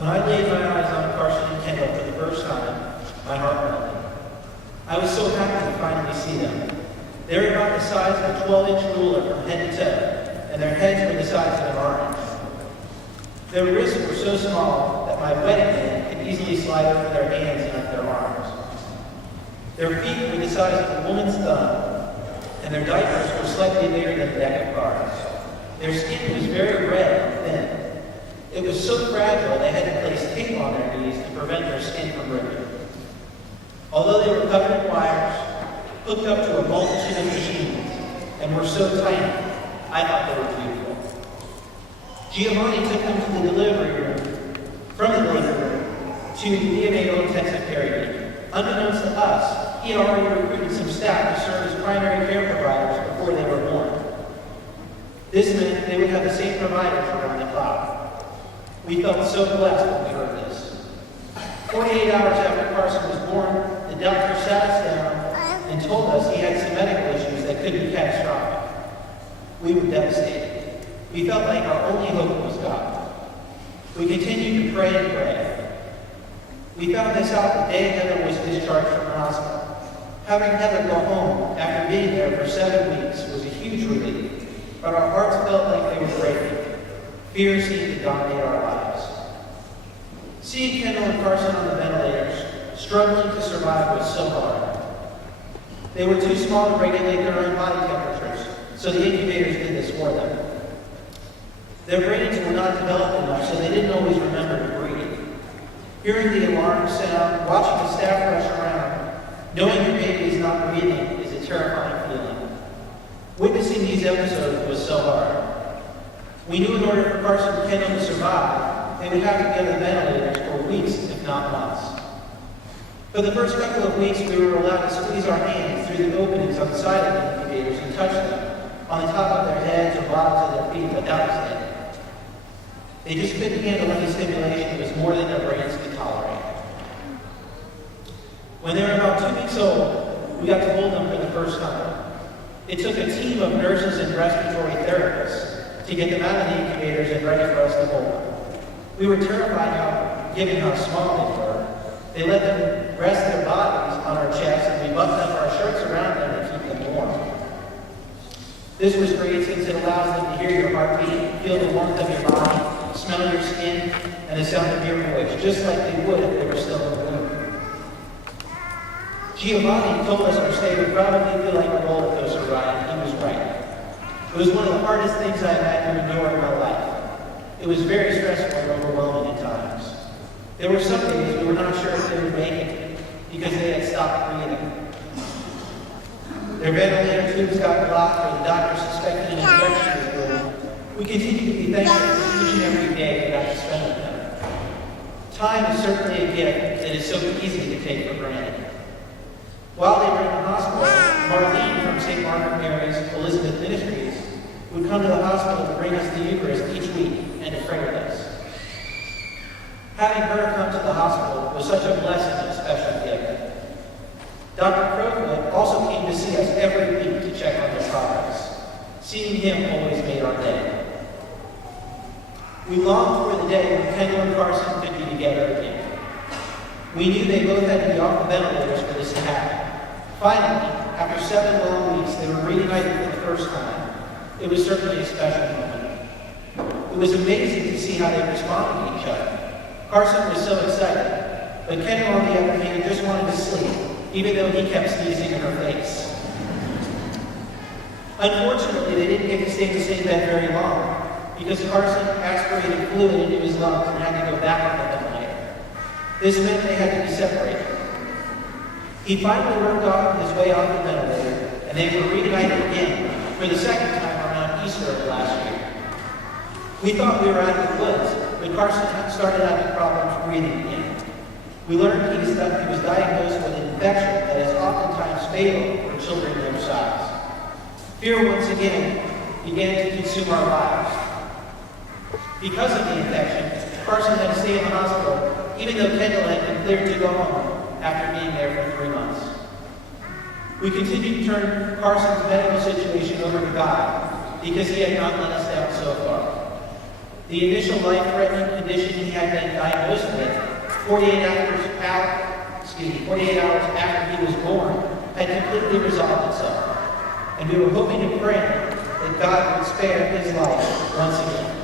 When I laid my eyes on Carson and Kendall for the first time, my heart melted. I was so happy to finally see them. They were about the size of a 12-inch ruler from head to toe, and their heads were the size of an orange. Their wrists were so small that my wedding band could easily slide over their hands and up their arms. Their feet were the size of a woman's thumb, and their diapers were slightly bigger than a deck of cards. Their skin was very red and thin. It was so fragile they had to place tape on their knees to prevent their skin from ripping. Although they were covered in wires, hooked up to a multitude of machines, and were so tiny, I thought they were beautiful. Giovanni took them to the delivery room, from the delivery room to neonatal intensive care unit. Unbeknownst to us, he had already recruited some staff to serve as primary care providers before they were born. This meant they would have the same providers around the clock. We felt so blessed when we heard this. 48 hours after Carson was born, the doctor sat us down and told us he had some medical issues that could be catastrophic. We were devastated. We felt like our only hope was God. We continued to pray and pray. We found this out the day Heather was discharged from the hospital. Having Heather go home after being there for 7 weeks was a huge relief, but our hearts felt like they were breaking. Fear seemed to dominate our lives. Seeing Kendall and Carson on the ventilators, struggling to survive, was so hard. They were too small to regulate their own body temperatures, so the incubators did this for them. Their brains were not developed enough, so they didn't always remember to breathe. Hearing the alarm sound, watching the staff rush around, knowing your baby is not breathing is a terrifying feeling. Witnessing these episodes was so hard. We knew in order for Carson and Kendall to survive, they would have to be on the ventilators for weeks, if not months. For the first couple of weeks, we were allowed to squeeze our hands through the openings on the side of the incubators and touch them, on the top of their heads or bottoms of their feet, but that was it. They just couldn't handle any stimulation. It was more than their brains could tolerate. When they were about 2 weeks old, we got to hold them for the first time. It took a team of nurses and respiratory therapists to get them out of the incubators and ready for us to hold them. We were terrified given how small they were. They let them rest their bodies on our chests, and we buttoned up our shirts around them to keep them warm. This was great since it allows them to hear your heartbeat, feel the warmth of your body, smell your skin, and the sound of your voice, just like they would if they were still in the womb. Giovanni told us our stay would probably feel like a roller coaster ride, and he was right. It was one of the hardest things I've had to endure in my life. It was very stressful and overwhelming at times. There were some days we were not sure if they would make it because they had stopped breathing. Their ventilator tubes got blocked or the doctor suspected an infection was brewing. We continue to be thankful for each and every day we got to spend with them. Time is certainly a gift that is so easy to take for granted. While they were in the hospital, Marlene from St. Margaret Mary's Elizabeth Ministries would come to the hospital to bring us the Eucharist each week and to pray with us. Having her come to the hospital was such a blessing and a special gift. Dr. Crowfoot also came to see us every week to check on their progress. Seeing him always made our day. We longed for the day when Kendall and Carson could be together again. We knew they both had to be off the ventilators for this to happen. Finally, after 7 long weeks, they were reunited for the first time. It was certainly a special moment. It was amazing to see how they responded to each other. Carson was so excited, but Kendall, on the other hand, just wanted to sleep, even though he kept sneezing in her face. Unfortunately, they didn't get to stay in the same bed very long, because Carson aspirated fluid into his lungs and had to go back on the ventilator. This meant they had to be separated. He finally worked off his way off the ventilator, and they were reunited again for the second time around Easter of last year. We thought we were out of the woods, but Carson started having problems breathing again. We learned he was diagnosed with an infection that is oftentimes fatal for children their size. Fear once again began to consume our lives. Because of the infection, Carson had to stay in the hospital, even though Kendall had been cleared to go home after being there for 3 months. We continued to turn Carson's medical situation over to God because he had not let us down so far. The initial life-threatening condition he had been diagnosed with 48 hours after he was born had completely resolved itself. And we were hoping and praying that God would spare his life once again.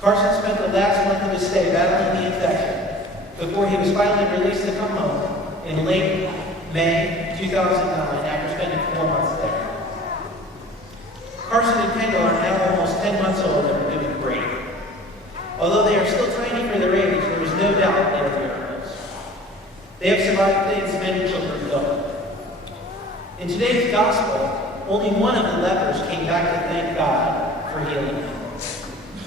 Carson spent the last month of his stay battling the infection before he was finally released to come home in late May 2009 after spending 4 months there. Carson and Kendall are now almost 10 months old and are doing great. Although they are still tiny for their age, there is no doubt they are miracles. They have survived things many children don't. In today's gospel, only one of the lepers came back to thank God for healing him.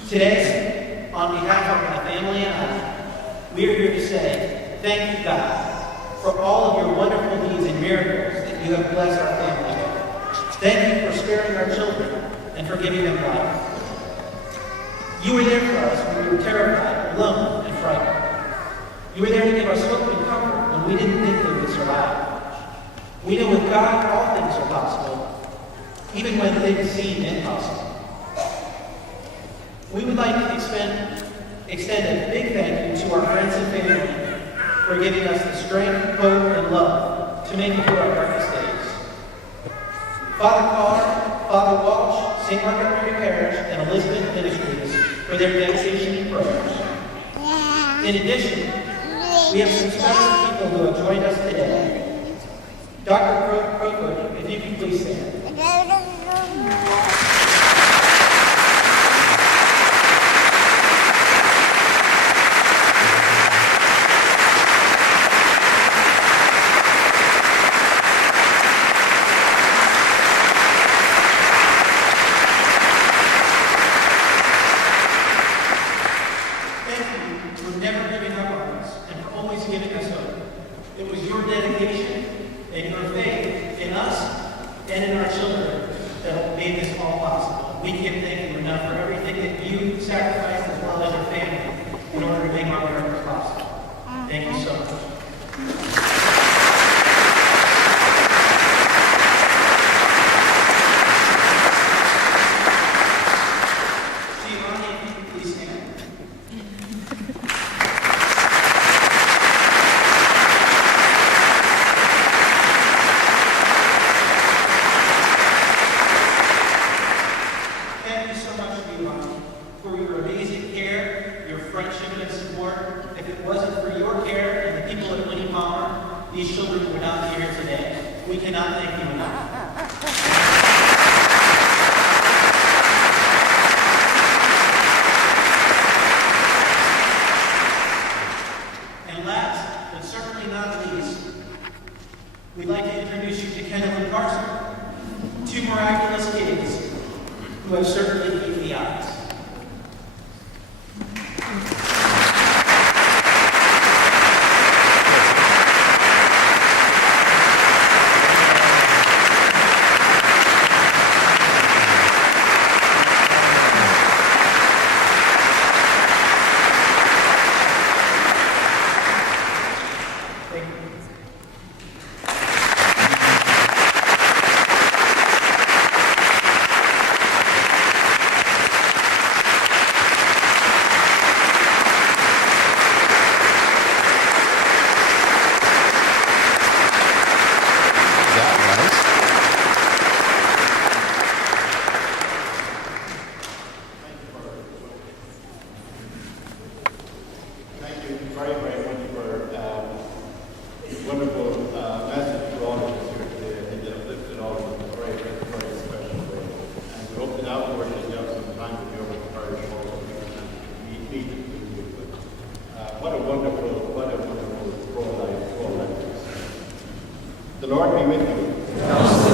Today, on behalf of my family and I, we are here to say, thank you, God, for all of your wonderful deeds and miracles that you have blessed our family with. Thank you for sparing our children and for giving them life. You were there for us when we were terrified, alone, and frightened. You were there to give us hope and comfort when we didn't think we would survive. We know with God all things are possible, even when things seem impossible. We would like to extend a big thank you to our friends and family for giving us the strength, hope, and love to make it through our darkest days. Father Carr, Father Walsh, St. Margaret Mary Parish, and Elizabeth Ministries for their dedication and prayers. In addition, we have some special people who have joined us today. Dr. Crowfoot, if you can please stand. The Lord be with you.